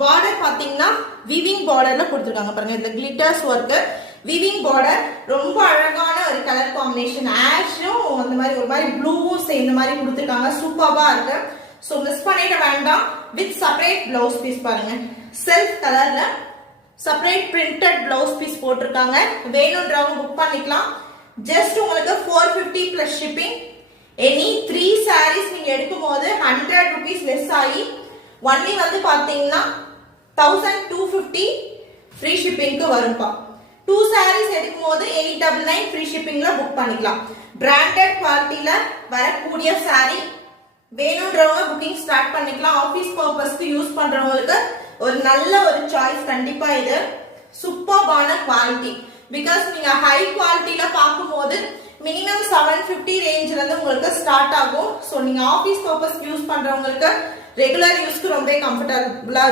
Border பாத்தீங்கன்னா weaving பார்டர்ல கொடுத்துருக்காங்க பாருங்க. இதுல கிளிட்டர்ஸ் ஒர்க், வீவிங் பார்டர், ரொம்ப அழகான ஒரு கலர் காம்பினேஷன். ஆஷும் அந்த மாதிரி ஒரு மாதிரி ப்ளூவும் சேர்ந்த மாதிரி கொடுத்துருக்காங்க. சூப்பர்பா இருக்கு. ஸோ மிஸ் பண்ணிட வேண்டாம். வித் செப்பரேட் பிளவுஸ் பீஸ் பாருங்க. செல்ஃப் கலர்ல செப்பரேட் பிரிண்டட் பிளவுஸ் பீஸ் போட்டிருக்காங்க. வேணும்ன்றவங்க புக் பண்ணிக்கலாம். ஜஸ்ட் உங்களுக்கு 450 பிளஸ் ஷிப்பிங். எனி 3 sarees நீங்க எடுக்கும் போது 100 rupees லெஸ் ஆகி ஒன்லி வந்து பாத்தீங்கன்னா 1250 ஃப்ரீ ஷிப்பிங்க்கு வரும்பா. 2 sarees எடுக்கும் போது 899 ஃப்ரீ ஷிப்பிங்ல புக் பண்ணிக்கலாம். பிராண்டட் குவாலிட்டியில வரக்கூடிய saree வேணும்ன்றவங்க புக்கிங் ஸ்டார்ட் பண்ணிக்கலாம். ஆபீஸ் பர்பஸ்க்கு யூஸ் பண்றவங்களுக்கு ஒரு நல்ல ஒரு சாய்ஸ் கண்டிப்பா. இது சூப்பர்பான குவாலிட்டி. பிகாஸ் நீங்க ஹை குவாலிட்டியில பார்க்கும்போது மினிமம் 750 ரேஞ்ச்ல இருந்து உங்களுக்கு ஸ்டார்ட் ஆகும். ஸோ நீங்க ஆபீஸ் பர்பஸ் யூஸ் பண்றவங்களுக்கு ரெகுலர் யூஸ்க்கு ரொம்ப கம்ஃபர்டபுளா